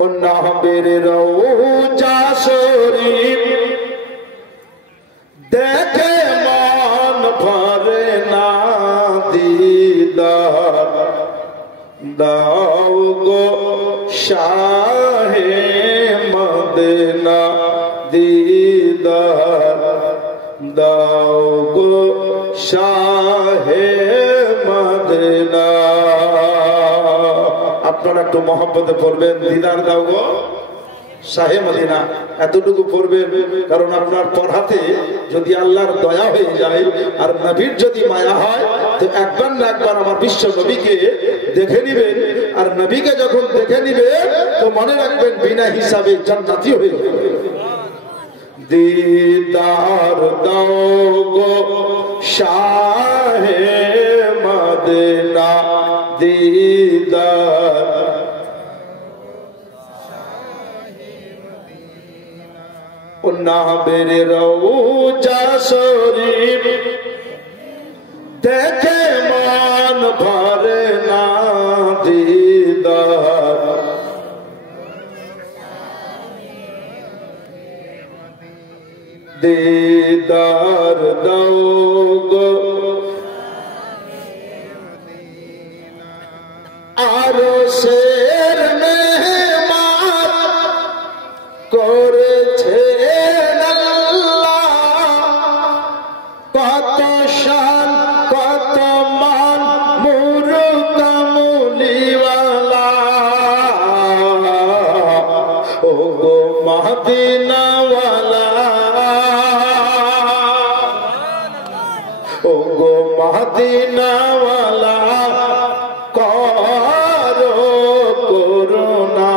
নবীর রওজা শরীফ দেখে মন ভরে না, দিদার দাও গো শাহে মদিনা, দিদার দাও গো শাহে মদিনা। আপনারা একটু মহব্বতে পড়বেন, দিদার দাও গো শাহে মদিনা, এতটুকু পড়বেন। কারণ আপনার পড়াতে যদি আল্লাহর দয়া হয়ে যায় আর নবীর যদি মায়া হয়, তো একবার না একবার আমার বিশ্ব নবীকে দেখে নিবেন। আর নবীকে যখন দেখে নিবেন তো মনে রাখবেন বিনা হিসাবে জান্নাতি হয়ে যাবে। দিদার দাও গো শাহে মদিনা, দিদার নবীর রওজা শরীফ দেখে মন ভরে না, দিদার দিদার দাও গো আরশের মেহমান করেছে কত শান কত মান মুরুকামুলিওয়ালা, ও গো মদিনাওয়ালা, ও গো মদিনাওয়ালা, করো করুণা,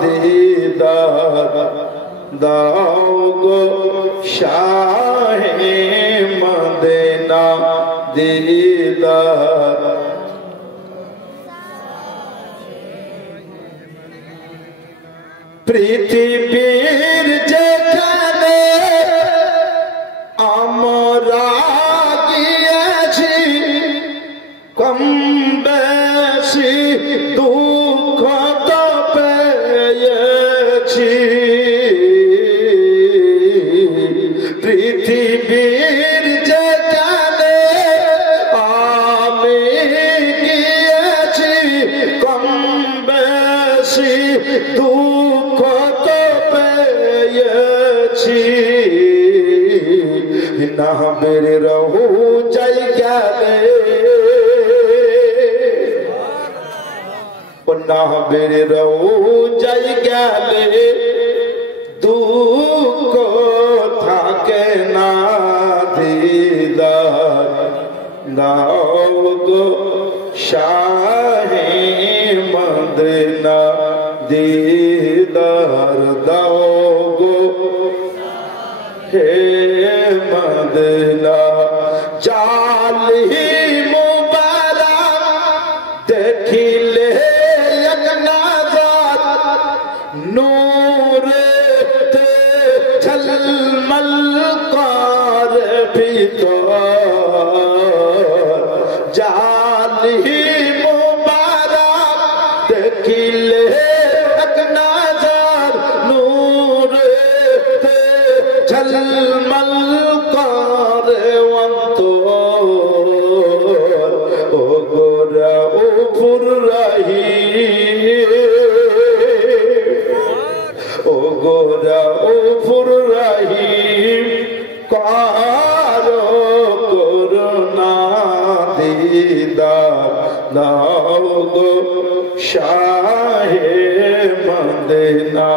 দিদার দাও গো শাহে মদিনা, দিদার পৃথিবীর যেখানে আমরা গিয়েছি, কম বেশি দুঃখ তো পেয়েছি। পৃথিবীর যেখানে আমি গিয়েছি, কম বেশি দুঃখ তো পেয়েছি। নবীর রওজায় গেলে, নবীর রওজায় গেলে দুঃখ থাকে না, দিদার দাও গো শাহে মদিনা, দিদার দাও গো হে মদিনা। জালি মুবারক দেখিলে এক নজর, নূরেতে ঝলমল করে ভিতর, জালি মুবারক দেখিলে এক নজর, নূরেতে ঝলমল করে অন্তর, ও গো রউফুর রহিম, ও গো রউফুর রহিম, করো করুণা, দিদার দাও গো শাহে মদিনা।